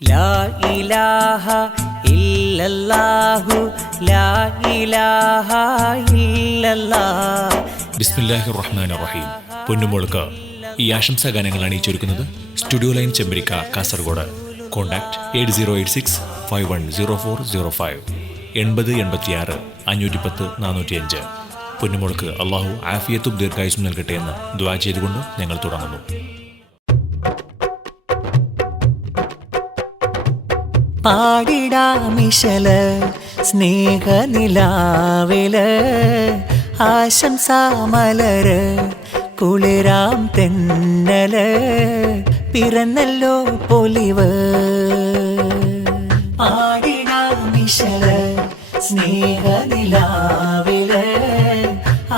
ലാ ഇലാഹ ഇല്ലല്ലാഹു ലാ ഇലാഹ ഇല്ലല്ലാഹ്. ബിസ്മില്ലാഹിർ റഹ്മാനിർ റഹീം. പൊന്നുമോൾക്ക് ഈ ആശംസാ ഗാനങ്ങൾ അണിയിച്ചൊരുക്കുന്നത് studio line Chembarika, Kasaragod. Contact 8086510405 8086 510 405. പൊന്നുമോൾക്ക് അള്ളാഹു ആഫിയത്തും ദീർഘായുസ്സും നൽകട്ടെ എന്ന് ദുആ ചെയ്തുകൊണ്ട് ഞങ്ങൾ തുടങ്ങുന്നു. പാടിടാമിശല് സ്നേഹനിലാവില് ആശംസാമലര് കുളിരാം തെന്നല് പിറന്നല്ലോ പൊലിവ്. പാടിടാമിശല് സ്നേഹനിലാവില്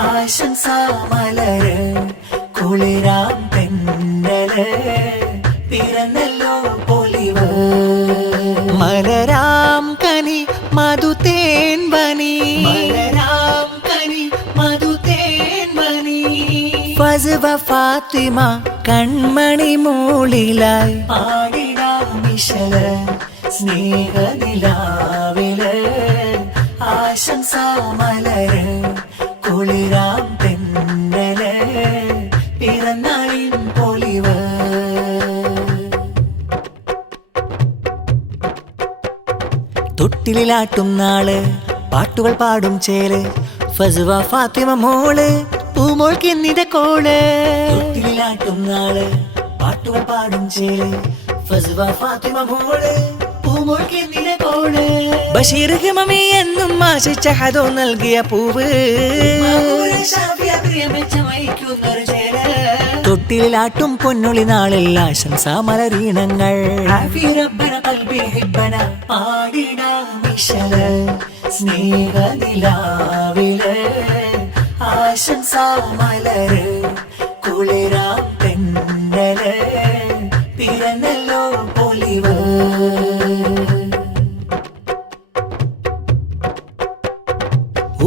ആശംസാമലര് കുളിരാം തെന്നല് പിറന്നല്ലോ പൊലിവ്. മലരാം കനി മധുതേൻ ബനി മലരാം കനി മധുതേൻ ബനി ഫസ്വ ഫാത്തിമ കൺമണി മൂളിലായി പാടിടാം മിശല് സ്നേഹനിലാവില് ആശംസാമലര് കുളിരാം തെന്നല് പിറന്നാളിൻ പൊലിവ്. തൊട്ടിലാട്ടും നാള് പാട്ടുകൾ പാടും ചേല് ഫസ്വ ഫാത്തിമ മോള് പൂമോൾക്ക് എന്നിത കോള്. തൊട്ടിലാട്ടും നാള് പാട്ടുകൾ പാടും ചേല് ഫസ്വ ഫാത്തിമ മോള് പൂമോൾക്ക് എന്നിത കോള്. ബഷീർ ഹിമമി എന്നും ആശിച്ച ഹദോ നൽകിയ പൂവ് തൊട്ടിലാട്ടും പൊന്നൊളി നാളിൽ ആശംസാ മലരീണങ്ങൾ. സ്നേഹനിലാവില് ആശംസാമലര് കുളിരാം തെന്നല് പിറന്നല്ലോ പൊലിവ്.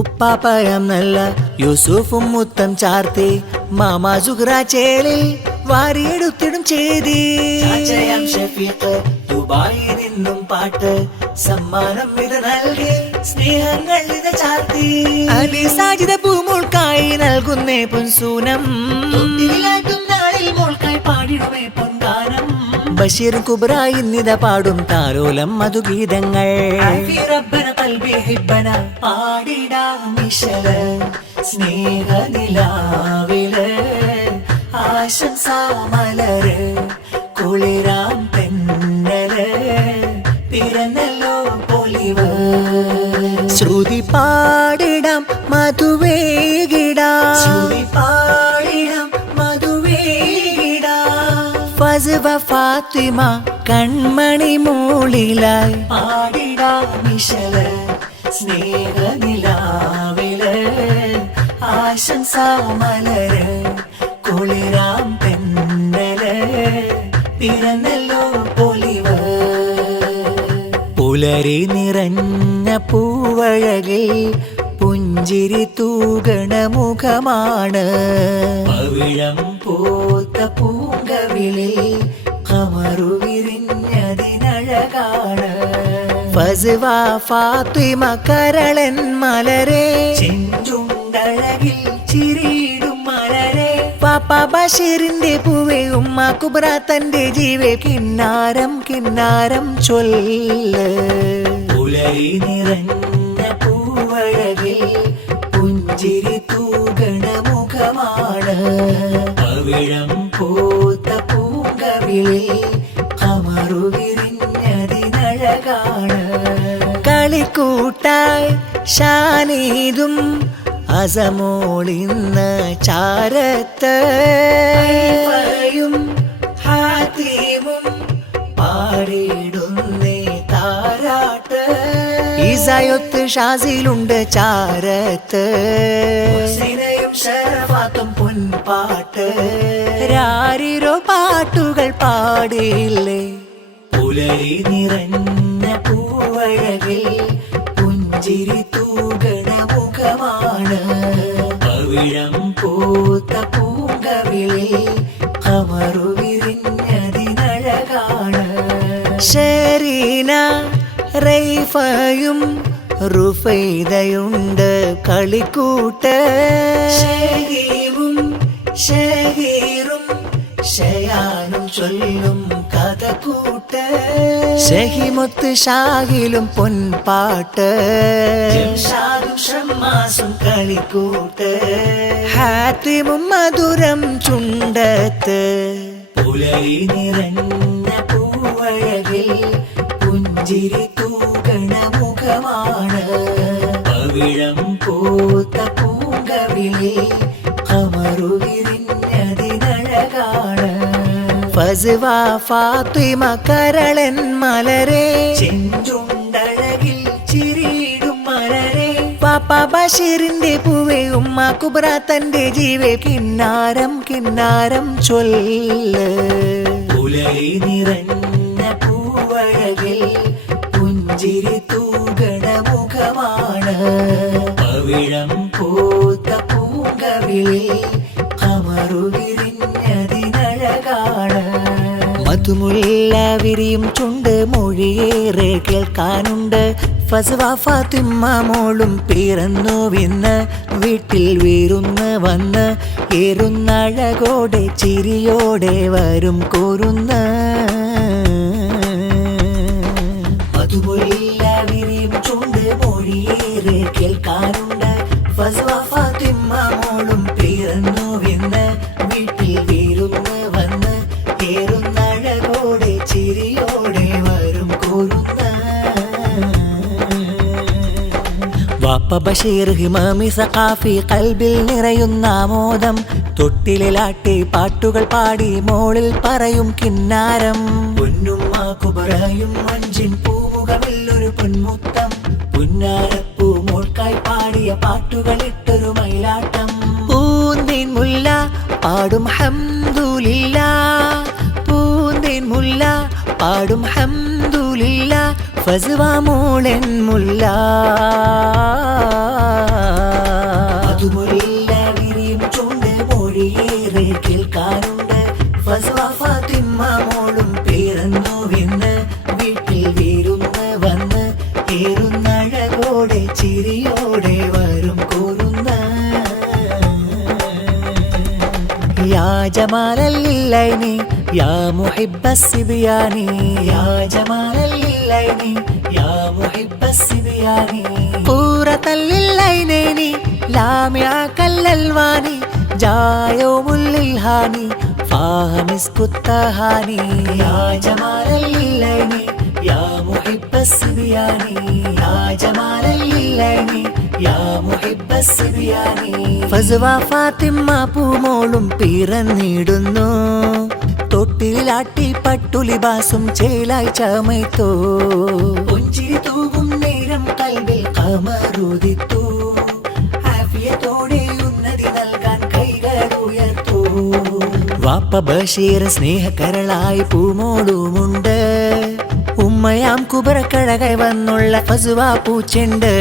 ഉപ്പാപ്പഴം നല്ല യൂസുഫും മുത്തം ചാർത്തി മാമാ സുഹ്റ ചേലിൽ വാരിയെടുത്തിടും ചെയ്തി. ദുബായിൽ നിന്നും പാട്ട് സമ്മാനം ഇത് നൽകി സ്നേഹങ്ങൾ ഇത് ചാർത്തി. അലി സാജിദ പൂമോൾക്കായി നൽകുന്നേ പൊൻസൂനം നാളിൽ മോൾക്കായി പാടിടുമേ പൊൻഗാനം. ബഷീർ കുബ്ര ഇന്നിത പാടും താലോലം മധുഗീതങ്ങൾ. പാടിടാമിശല് സ്നേഹനിലാവില് ആശംസാമലര് കുളിരാം തെന്നല് പിറന്നല്ലോ പൊലിവ്. ശ്രുതി പാടിടാം മധുവേകിടാം ശ്രുതി പാടിടാം മധുവേകിടാം ഫസ്വ ഫാത്തിമ കൺമണി മൂളിലായി പാടിടാമിശല് സ്നേഹനിലാവില് ആശംസാമലര് കുളിരാം തെന്നല് പിറന്നല്ലോ പൊലിവ്. പുലരി നിറഞ്ഞ പൂവഴകിൽ പുഞ്ചിരി തൂകണ മുഖമാണ്. പവിഴം പൂത്ത പൂങ്കവിളിൽ കമറു വിരിഞ്ഞതിനഴകാണ്. ഫസ്വ ഫാത്തിമ കരളൻ മലരെ ചെഞ്ചുണ്ടഴകിൽ ചിരിയിടും മലരെ. പാപ്പ ബഷീറിന്റെ പൂവേ ഉമ്മ കുബ്ര തന്റെ ജീവേ കിന്നാരം കിന്നാരം ചൊല്ല്. പുലരി നിറഞ്ഞ പൂവഴകിൽ പുഞ്ചിരി തൂകണ മുഖമാണ്. പവിഴം പൂത്ത പൂങ്കവിളിൽ കമറു വിരിഞ്ഞതിനഴകാണ്. കളിക്കൂട്ടായി ഷാനീതും അസമോളിന്ന് ചാരത്ത് ഹാത്തിമും പാടിടുന്നേ താരാട്ട്. ഈസായൊത്ത് ഷാസിലുണ്ട് ചാരത്ത് സിനയും ഷറഫാത്തും പൊൻപാട്ട്. രാരിരോ പാട്ടുകൾ പാടിയില്ലേ. പുലരി നിറഞ്ഞ പൂവഴകിൽ പുഞ്ചിരി തൂകണ മുഖമാണ്. പവിഴം പൂത്ത പൂങ്കവിളിൽ കമറു വിരിഞ്ഞതിനഴകാണ്. ഷെരീന റൈഫയും റുഫൈദയുണ്ട് കളിക്കൂട്ട്. ഷഹീവും ഷഹീറും ഷയാനും ചൊല്ലും കഥക്കൂട്ട്. ഷഹിമൊത്ത് ഷാഹിലും പൊൻപാട്ട്. ജംഷാദും ഷമ്മാസും കളിക്കൂട്ട്. ഹാത്തിമും മധുരം ചുണ്ടത്ത്. പുലരി നിറഞ്ഞ പൂവഴകിൽ പുഞ്ചിരി തൂകണ മുഖമാണ്. പവിഴം പൂത്ത പൂങ്കവിളിൽ കമറു വിരിഞ്ഞതിനഴകാണ്. ഫസ്വ ഫാത്തിമ കരളൻ മലരെ ചെഞ്ചുണ്ടഴകിൽ ചിരിയിടും മലരെ. പാപ്പ ബഷീറിന്റെ പൂവേ ഉമ്മ കുബ്ര തന്റെ ജീവേ കിന്നാരം കിന്നാരം ചൊല്ല്. പുലരി നിറഞ്ഞ പൂവഴകിൽ പുഞ്ചിരി തൂകണ മുഖമാണ്. പവിഴം പൂത്ത പൂങ്കവിളിൽ കമറു വിരിഞ്ഞതിനഴകാണ്. മധുമുല്ല വിരിയും ചുണ്ട് മൊഴിയേറെ കേൾക്കാനുണ്ട്. ഫസ്വ ഫാത്തിമ മോളും പിറന്നുവിന്ന് വീട്ടിൽ വീരുന്ന് വന്ന് ഏറുന്നഴകോടെ ചിരിയോടെ വരും കോരുന്ന. മധുമുല്ല വിരിയും ചുണ്ട് മൊഴിയേറെ കേൾക്കാനുണ്ട്. ഫസ്വ ഫാത്തിമ മോളും പിറന്നുവിന്ന് വീട്ടിൽ വീരുന്ന് വന്ന് ഏറുന്നഴകോടെ ചിരിയോടെ വരും കോരുന്ന. വാപ്പ ബഷീർ ഹിമാമി സഖാഫി കൽബിൽ നിറയുന്ന ആമോദം. തൊട്ടിലാട്ടി പാട്ടുകൾ പാടി മോളിൽ പറയും കിന്നാരം. പൊന്നുമ്മ കുബറയും മഞ്ചിൻ പൂമുഖമില്ലൊരു പൊന്മുത്തം. പുന്നാരപ്പൂ മോൾക്കായി പാടിയ പാട്ടുകളിട്ടൊരു മയിലാട്ടം. പൂന്തേൻ മുല്ല പാടും ഹംദുലില്ലാ. പൂന്തേൻ മുല്ല പാടും ഹംദുലില്ലാ. ഫസ്വ മോളൻ മുല്ല. മധുമുല്ല വിരിയും ചുണ്ട് മൊഴിയേറെ കേൾക്കാനുണ്ട്. ഫസ്വ ഫാത്തിമ മോളും പിറന്നുവിന്ന് വീട്ടിൽ വീരുന്ന് വന്ന് ഏറുന്നഴകോടെ ചിരിയോടെ വരും കോരുന്ന. യാ ജമാലല്ലൈനി യാ മുഹിബ്ബസ്സിബിയാനി. യാ ജമാലല്ലൈനി യാ മുഹിബ്ബസ്സിബിയാനി. ഖൂറത്തല്ലൈനൈനി ലാമിഅ കല്ലൽവാനി. ജായൗമുല്ലിൽഹാനി ഫാഹമിസ്കുത്തഹാനി. യാ ജമാലല്ലൈനി യാ മുഹിബ്ബസ്സിബിയാനി. യാ ജമാലല്ലൈനി യാ മുഹിബ്ബസ്സിബിയാനി. ഫസ്വ ഫാത്തിമ പൂമോളും പിറന്നിടുന്നു. തൊട്ടിലാട്ടി പട്ടുലിബാസും ചേലായി ചമയ്ത്തോ. പുഞ്ചിരി തൂകും നേരം കൽബിൽ കമറുദിത്തു. ആഫിയത്തോടെ ഉന്നതി നൽകാൻ കൈകൾ ഉയർത്തു. വാപ്പ ബഷീർ സ്നേഹകരളായി പൂമോളുമുണ്ട്. ഉമ്മയാം കുബറക്കഴകை വന്നുള്ള ഫസ്വ പൂച്ചെണ്ട്.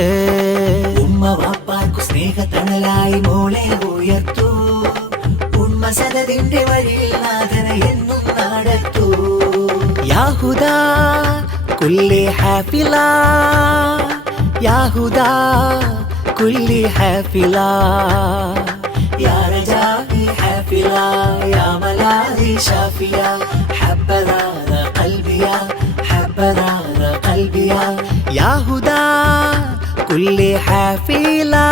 ഉമ്മ വാപ്പാർക്കു സ്നേഹത്തണലായി മോളെ ഉയർത്തു. ഉമ്മ സദതിന്റെ വഴിയിൽ നാഥന എന്നും നടത്തു. യാഹുദാ കുല്ലി ഹാഫിലാ. യാഹുദാ കുല്ലി ഹാഫിലാ. യാ റജാഇ ഹാഫിലാ. യാ മലാദി ഷാഫിയാ. ഹബ്ബദാ ഖൽബിയാ. ഹബ്ബദാ ഖൽബിയാ. യാഹുദാ കുല്ലി ഹാഫിലാ.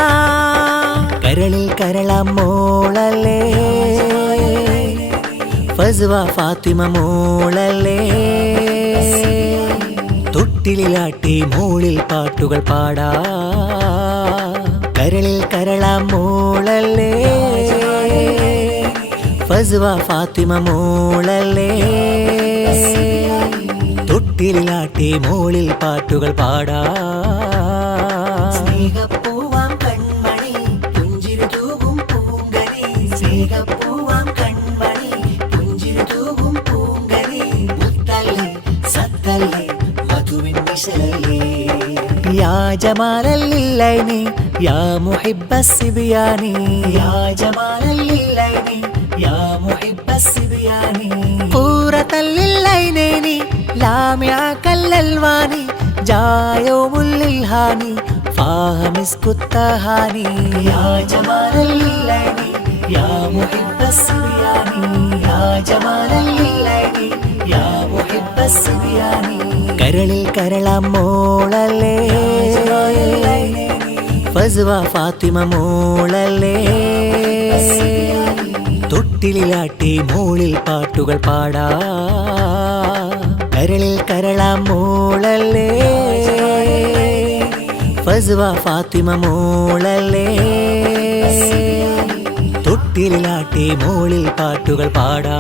കരളിൽ കരളം മോളല്ലേ. ഫസ്വ ഫാത്തിമ മോളല്ലേ. തൊട്ടിലാട്ടി മോളിൽ പാട്ടുകൾ പാടാ. കരളിൽ കരളം മോളല്ലേ. ഫസ്വ ഫാത്തിമ മോളല്ലേ. തൊട്ടിലാട്ടി മോളിൽ പാട്ടുകൾ പാടാ. സ്നേഹപ്പൂവാം കൺമണി പുഞ്ചിരി തൂകും പൂങ്കനി. സ്നേഹപ്പൂവാം കൺമണി പുഞ്ചിരി തൂകും പൂങ്കനി. മുത്തല്ലേ സത്തല്ലേ മധുവിൻ മിശലല്ലേ. യാ ജമാലല്ലൈനി യാ മുഹിബ്ബസ്സിബിയാനി. യാ ജമാലല്ലൈനി യാ മുഹിബ്ബസ്സിബിയാനി. ഖൂറത്തല്ലൈനൈനി ലാമിയ കല്ലൽവാനി ജായോ മുല്ലിൽ ഹാനി ഫാഹമിസ്കുത്തഹാനി യാ ജമാലല്ലൈനി യാ മുഹിബ്ബസ്സിബിയാനി യാ ജമാലല്ലൈനി യാ മുഹിബ്ബസ്സിബിയാനി കരളിൽ കരളാം മോളല്ലേ ഫസ്വ ഫാത്തിമ മോളല്ലേ തൊട്ടിലാട്ടി മോളിൽ പാട്ടുകൾ പാടാ കരളിൽ കരളാം മോളല്ലേ ഫസ്വ ഫാത്തിമ മോളല്ലേ തൊട്ടിലാട്ടി മോളിൽ പാട്ടുകൾ പാടാ